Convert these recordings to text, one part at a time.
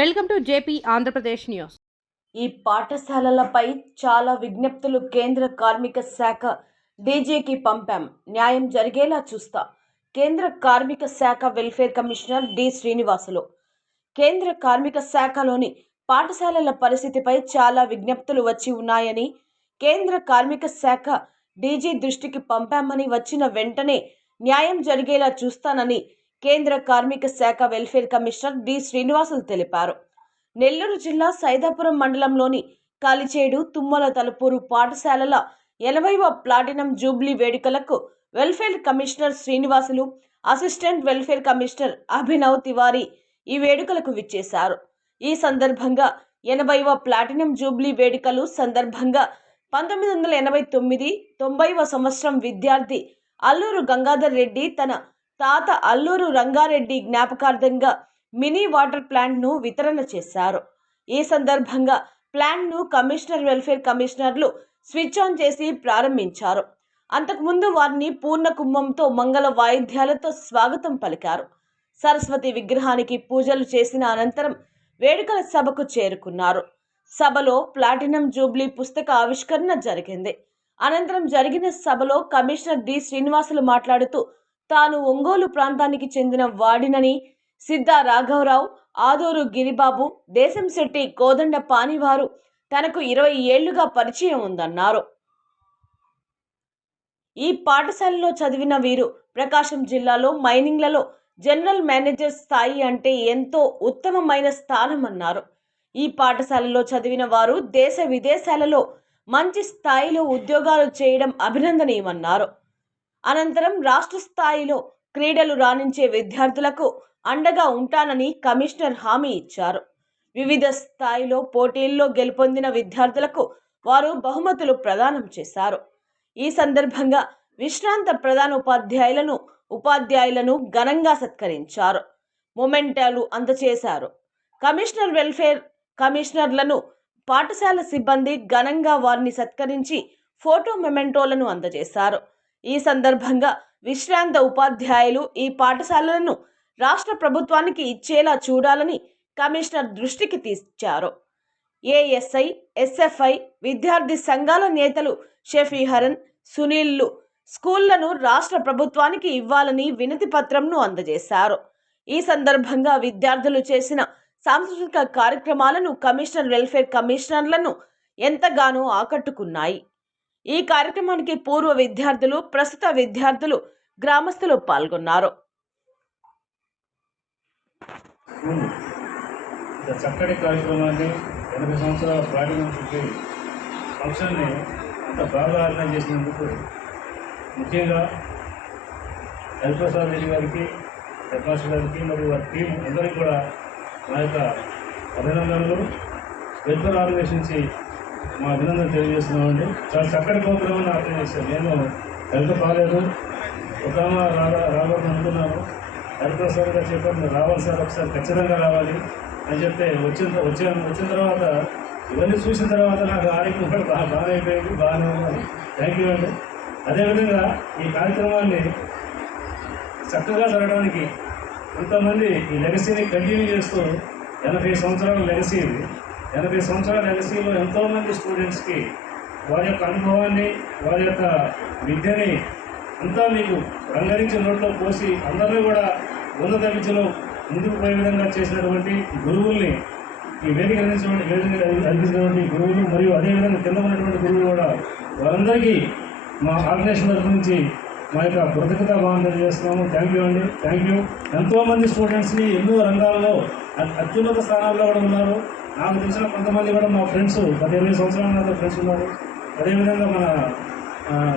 Welcome to JP Andhra Pradesh news. ఈ పాఠశాలలపై చాలా విజ్ఞప్తులు కేంద్ర కార్మిక శాఖ డీజీకి పంపాం. న్యాయం జరిగేలా చూస్తా. కేంద్ర కార్మిక శాఖ వెల్ఫేర్ కమిషనర్ డి శ్రీనివాసులు. కేంద్ర కార్మిక శాఖలోని పాఠశాలల పరిస్థితిపై చాలా విజ్ఞప్తులు వచ్చి ఉన్నాయని, కేంద్ర కార్మిక శాఖ డీజీ దృష్టికి పంపామని, వచ్చిన వెంటనే న్యాయం జరిగేలా చూస్తానని కేంద్ర కార్మిక శాఖ వెల్ఫేర్ కమిషనర్ డి శ్రీనివాసులు తెలిపారు. నెల్లూరు జిల్లా సైదాపురం మండలంలోని కాలిచేడు, తుమ్మల తలుపూరు పాఠశాలల 80వ ప్లాటినం జూబ్లీ వేడుకలకు welfare commissioner Srinivasulu, assistant welfare commissioner Abhinav Tiwari ఈ వేడుకలకు విచ్చేశారు. ఈ సందర్భంగా 80వ ప్లాటినం జూబ్లీ వేడుకలు సందర్భంగా 1989 90వ సంవత్సరం విద్యార్థి అల్లూరు గంగాధర్ రెడ్డి తన తాత అల్లూరు రంగారెడ్డి జ్ఞాపకార్థంగా మినీ వాటర్ ప్లాంట్ను వితరణ చేశారు. ఈ సందర్భంగా ప్లాంట్ను కమిషనర్ వెల్ఫేర్ కమిషనర్లు స్విచ్ ఆన్ చేసి ప్రారంభించారు. అంతకుముందు వారిని పూర్ణ కుంభంతో మంగళ వాయిద్యాలతో స్వాగతం పలికారు. సరస్వతి విగ్రహానికి పూజలు చేసిన అనంతరం వేడుకల సభకు చేరుకున్నారు. సభలో ప్లాటినం జూబ్లీ పుస్తక ఆవిష్కరణ జరిగింది. అనంతరం జరిగిన సభలో కమిషనర్ డి శ్రీనివాసులు మాట్లాడుతూ, తాను ఒంగోలు ప్రాంతానికి చెందిన వాడినని, సిద్ధా రాఘవరావు, ఆదూరు గిరిబాబు, దేశంశెట్టి కోదండ పానివారు తనకు 20 ఏళ్లుగా పరిచయం ఉందన్నారు. ఈ పాఠశాలలో చదివిన వీరు ప్రకాశం జిల్లాలో మైనింగ్లలో జనరల్ మేనేజర్ స్థాయి అంటే ఎంతో ఉత్తమమైన స్థానమన్నారు. ఈ పాఠశాలలో చదివిన వారు దేశ విదేశాలలో మంచి స్థాయిలో ఉద్యోగాలు చేయడం అభినందనీయమన్నారు. అనంతరం రాష్ట్ర స్థాయిలో క్రీడలు రాణించే విద్యార్థులకు అండగా ఉంటానని కమిషనర్ హామీ ఇచ్చారు. వివిధ స్థాయిలో పోటీల్లో గెలుపొందిన విద్యార్థులకు వారు బహుమతులు ప్రదానం చేశారు. ఈ సందర్భంగా విశ్రాంత ప్రధాన ఉపాధ్యాయులను ఘనంగా సత్కరించారు. మొమెంటాలు అందజేశారు. కమిషనర్ వెల్ఫేర్ కమిషనర్లను పాఠశాల సిబ్బంది ఘనంగా వారిని సత్కరించి ఫోటో మొమెంటోలను అందజేశారు. ఈ సందర్భంగా విశ్రాంత ఉపాధ్యాయులు ఈ పాఠశాలలను రాష్ట్ర ప్రభుత్వానికి ఇచ్చేలా చూడాలని కమిషనర్ దృష్టికి తెచ్చారు. ఏఎస్ఐ, ఎస్ఎఫ్ఐ, విద్యార్థి సంఘాల నేతలు షఫీహరన్, సునీల్లు స్కూళ్లను రాష్ట్ర ప్రభుత్వానికి ఇవ్వాలని వినతి పత్రంను అందజేశారు. ఈ సందర్భంగా విద్యార్థులు చేసిన సాంస్కృతిక కార్యక్రమాలను కమిషనర్ వెల్ఫేర్ కమిషనర్లను ఎంతగానో ఆకట్టుకున్నాయి. ఈ కార్యక్రమానికి పూర్వ విద్యార్థులు, ప్రస్తుత విద్యార్థులు, గ్రామస్తులు పాల్గొన్నారు. చక్కటి కార్యక్రమాన్ని 80 సంవత్సరాల ప్లాటినం ఫంక్షన్ని అంత బాగా ఆర్గనైజ్ చేసినందుకు ముఖ్యంగా హరిప్రసాద్ రెడ్డి గారికి, ప్రకాష్ గారికి మరియు వారి టీం అందరికీ కూడా మా యొక్క అభినందనలు. వెల్ఫేర్ ఆర్గనైజేషన్కి మా అభినందనలు తెలియజేస్తున్నామండి. చాలా చక్కటి ప్రోగ్రామ్ని ఆర్గనైజ్ చేశాను. నేను హెల్త్ బాగాలేదు, ఉత్తమ రావాలని అనుకున్నాను. హరిప్రసాద్ గారు చెప్పారు, మీరు రావాలి సార్, ఒకసారి ఖచ్చితంగా రావాలి అని చెప్తే వచ్చిన తర్వాత ఇవన్నీ చూసిన తర్వాత నాకు ఆరోగ్యం కూడా బాగా అయిపోయింది, బాగానే ఉంది. థ్యాంక్ యూ అండి. అదేవిధంగా ఈ కార్యక్రమాన్ని చక్కగా జరగడానికి కొంతమంది ఈ లెగసీని కంటిన్యూ చేస్తూ 80 సంవత్సరాల లెగసీ ఇది. 80 సంవత్సరాల లెగసీలో ఎంతోమంది స్టూడెంట్స్కి వారి యొక్క అనుభవాన్ని, వారి యొక్క విద్యని అంతా మీకు రంగరించి నోట్లో పోసి అందరినీ కూడా ఉన్నత విద్యలో ముందుకు పోయే విధంగా చేసినటువంటి గురువుల్ని, ఈ వేదిక అందించినటువంటి గురువులు మరియు అదేవిధంగా కింద ఉన్నటువంటి గురువులు కూడా వారందరికీ మా ఆర్గనైజేషన్ తరఫు నుంచి మా యొక్క కృతజ్ఞతా భావన తెలియజేస్తున్నాము. థ్యాంక్ యూ అండి, థ్యాంక్ యూ. ఎంతోమంది స్టూడెంట్స్ని ఎన్నో రంగాల్లో అత్యున్నత స్థానాల్లో కూడా ఉన్నారు. నాకు తెలిసిన కొంతమంది కూడా మా ఫ్రెండ్స్ 18 సంవత్సరాల నాతో ఫ్రెండ్స్ ఉన్నారు. అదేవిధంగా మన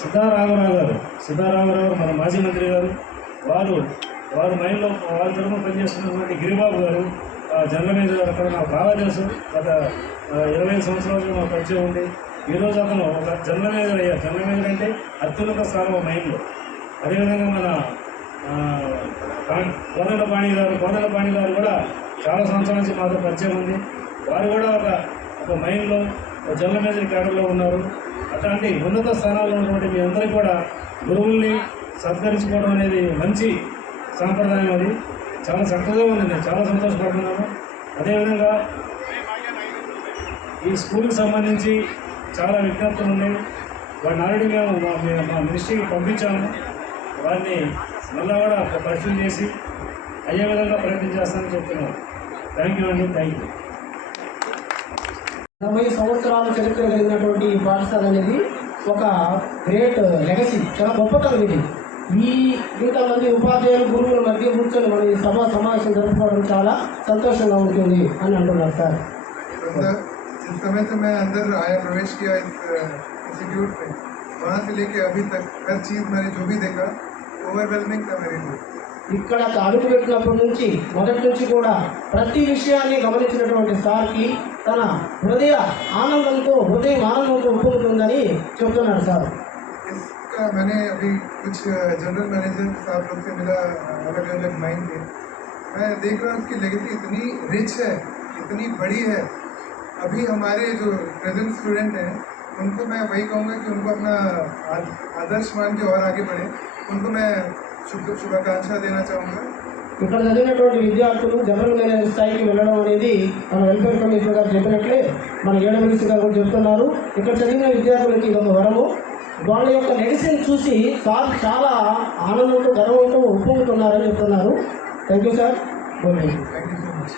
సిద్ధా రాఘవరావు గారు మన మాజీ మంత్రి గారు, వారు మైండ్లో వారి తరఫున పనిచేస్తున్నటువంటి గిరిబాబు గారు జనరల్ మేనేజర్ గారు అక్కడ నాకు బాగా తెలుసు. గత 25 సంవత్సరాలుగా మాకు పరిచయం ఉంది. ఈరోజు అతను ఒక జనరల్ మేనేజర్ అయ్యారు. జనరల్ మేనేజర్ అంటే అత్యున్నత స్థానం మైండ్లో. అదేవిధంగా మన కోదండ పాణి గారు కూడా చాలా సంవత్సరాల నుంచి మాతో పరిచయం ఉంది. వారు కూడా ఒక మైండ్లో జనరల్ మేనేజర్ క్యాడర్లో ఉన్నారు. అట్లాంటి ఉన్నత స్థానాల్లో ఉన్నటువంటి మీ అందరికీ కూడా గురువుల్ని సత్కరించుకోవడం అనేది మంచి సాంప్రదాయం. అది చాలా చక్కగా ఉంది. నేను చాలా సంతోషపడుతున్నాను. అదేవిధంగా ఈ స్కూల్కి సంబంధించి చాలా విజ్ఞప్తులు ఉన్నాయి. వాటిని ఆల్రెడీ మేము మా మినిస్ట్రీకి పంపించాము. వాటిని మళ్ళా కూడా పరిశీలన చేసి అయ్యే విధంగా ప్రయత్నం చేస్తానని చెప్తున్నాను. థ్యాంక్ యూ అండి. Thank you. 40 సంవత్సరాల చరిత్ర కలిగినటువంటి ఈ పాఠశాల అనేది ఒక గ్రేట్ లెగసీ, చాలా గొప్పతనం ఇది. ఇంతమంది ఉపాధ్యాయులు గురువుల మధ్య కూర్చొని మన ఈ సమావేశం జరుపుకోవడం చాలా సంతోషంగా ఉంటుంది అని అంటున్నారు సార్. जिस समय से मैं अंदर आया, प्रवेश किया इस इंस्टीट्यूट में, वहाँ से लेके अभी तक हर चीज़ मैंने जो भी देखा ओवरवेलमिंग था मेरे लिए. ఇక్కడ అడుగు పెట్టినప్పటి నుంచి మొదటి నుంచి కూడా ప్రతి విషయాన్ని గమనించినటువంటి సార్కి తన హృదయం ఆనందంతో ఉప్పొంగుతుందని చెప్తున్నారు సార్. इसका मैंने अभी कुछ जनरल मैनेजर साहब लोग से मिला, अलग अलग माइंड के, मैं देख रहा हूँ उसकी लेगेसी इतनी रिच है, इतनी बड़ी है. अभी हमारे जो प्रेजेंट स्टूडेंट हैं उनको मैं वही कहूँगा कि उनको अपना आदर्श मान के और आगे बढ़े. उनको मैं शुभकामना देना चाहूँगा. ఇక్కడ చదివినటువంటి విద్యార్థులు జనరల్ మేనేజర్ స్థాయికి వెళ్ళడం అనేది మన వెల్ఫేర్ కమిషనర్ గారు చెప్పినట్లే మన ఏడబ్ల్యూసీ గారు కూడా చెప్తున్నారు. ఇక్కడ చదివిన విద్యార్థులకి ఇది ఒక వరము. వాళ్ళ యొక్క లెగసీని చూసి సార్ చాలా ఆనందంతో గర్వంతో ఒప్పుకుంటున్నారని చెప్తున్నారు. Thank you sir. Thank you so much.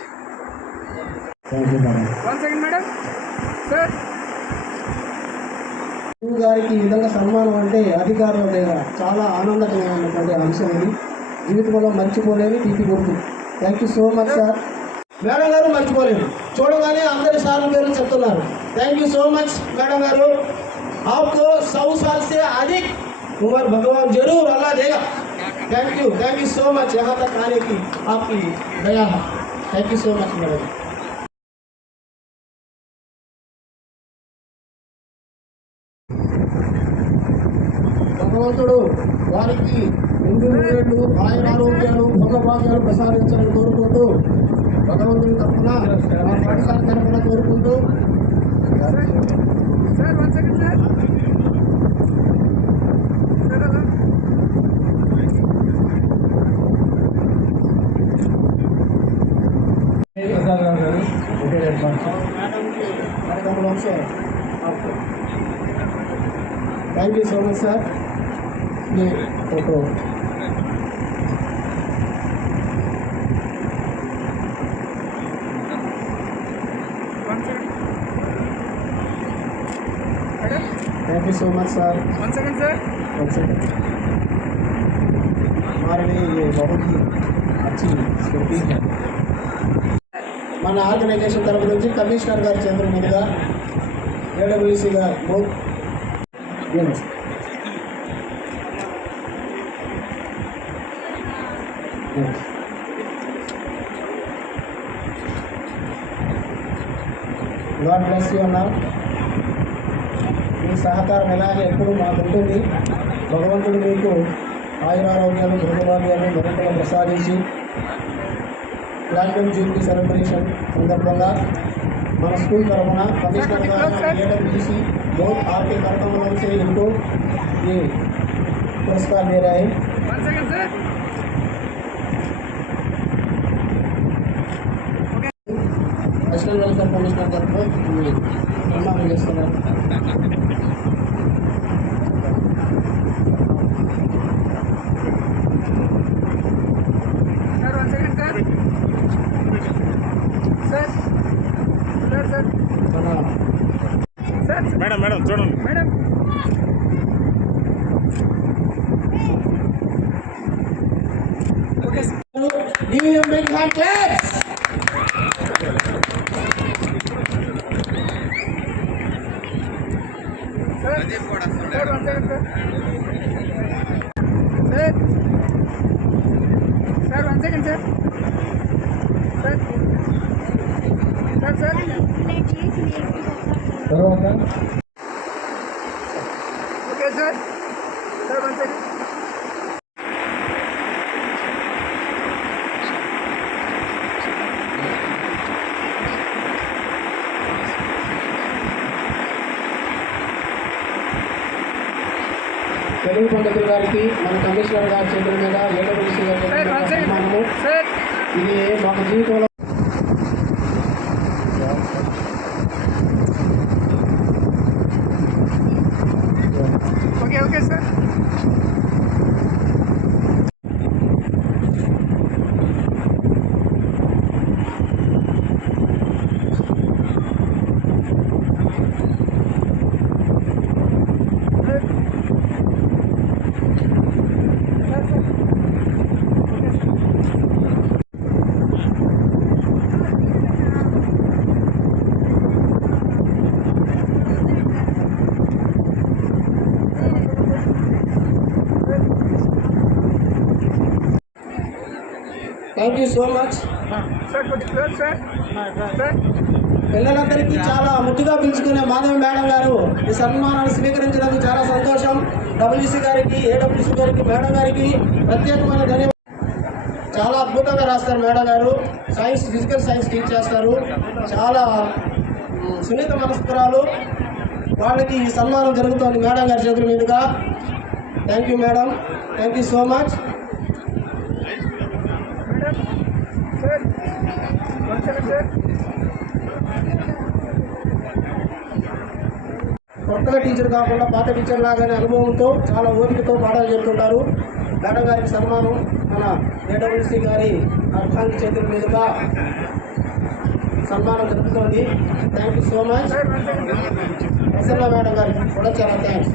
గారికి ఈ విధంగా సన్మానం అంటే అధికారుల దగ్గర చాలా ఆనందకరమైనటువంటి అంశం ఇది. జీవితంలో మర్చిపోలేని తీపి గుర్తు. Thank you so much sir. Madam గారు మర్చిపోలేదు, చూడగానే అందరి సార్ల పేరు చెప్తున్నారు. Thank you so much madam గారు. आपको 100 साल से अधिक उम्र भगवान जरूर अल्लाह देगा. थैंक यू सो मच यहाँ तक आने की आपकी दया है. Thank you so much madam. భగవంతుడు వారికి నిండు ఆయన ఆరోగ్యాలు భోగభాగ్యాలు ప్రసాదించాలని కోరుకుంటూ భగవంతుడి తరఫున మా పాఠశాల తరఫున కోరుకుంటూ thank you so much sir. ये photo thank you so much sir. 1 second sir. 1 second. हमारे लिए ये बहुत ही अच्छी स्मृति है. మన ఆర్గనైజేషన్ తరఫు నుంచి కమిషనర్ గారి చేతుల మీదుగా ఏడబ్ల్యూసీ గారు గాడ్ బ్లెస్ యూ అన్న. మీ సహకారం ఎలాగే ఎప్పుడు మాకు ఉంటుంది. భగవంతుడు మీకు ఆయురారోగ్యాలు భోగభాగ్యాలు మరింతగా ప్రసాదించి ప్లాటినం జూబ్లీ సెలబ్రేషన్ సందర్భంగా మన स्कूल तरफुना कमिश्नर एडब्ल्यूसी बहुत आपके कार्यक्रमों से इनको ये पुरस्कार दे रहे हैं. नेशनल वेलफेयर कमिश्नर तरफ सम्मान చేస్తున్నారు. మేడం మేడం చూడండి madam. Give him big hand claps. Sir, 1 second, sir. Sir. తర్వాత Okay, sir. Sir, 1 second. Telugu పండితుల గారికి మన కమిషనర్ గారి చేతుల మీద ఏడబ్ల్యూసీ గారి Sir, 1 second. సన్మానము. Sir. ఇది మాకు జీవితంలో thank you so much. Sir, could you close, sir? Sir. పిల్లలందరికీ చాలా ముద్దుగా పిలుచుకునే మాధవి మేడం గారు ఈ సన్మానాన్ని స్వీకరించినందుకు చాలా సంతోషం. డబ్ల్యూసీ గారికి, ఏడబ్ల్యూసీ గారికి, మేడం గారికి ప్రత్యేకమైన ధన్యవాదాలు. చాలా అద్భుతంగా రాస్తారు మేడం గారు. సైన్స్, ఫిజికల్ సైన్స్ టీచ్ చేస్తారు. చాలా సున్నిత మనస్కురాలు. వాళ్ళకి ఈ సన్మానం జరుగుతోంది మేడం గారి చేతుల మీదుగా. Thank you madam, thank you so much. Sir. 1 second, sir. కొత్తగా టీచర్ కాకుండా పాత టీచర్ లాగానే అనుభవంతో చాలా ఓపికతో పాఠాలు చెప్తుంటారు. మేడం గారికి సన్మానం మన ఏడబ్ల్యూసీ గారి అర్థాంగి చేతుల మీదుగా సన్మానం జరుగుతోంది. Thank you so much. Sir, 1 second. Prasanna madam గారికి కూడా చాలా థ్యాంక్స్.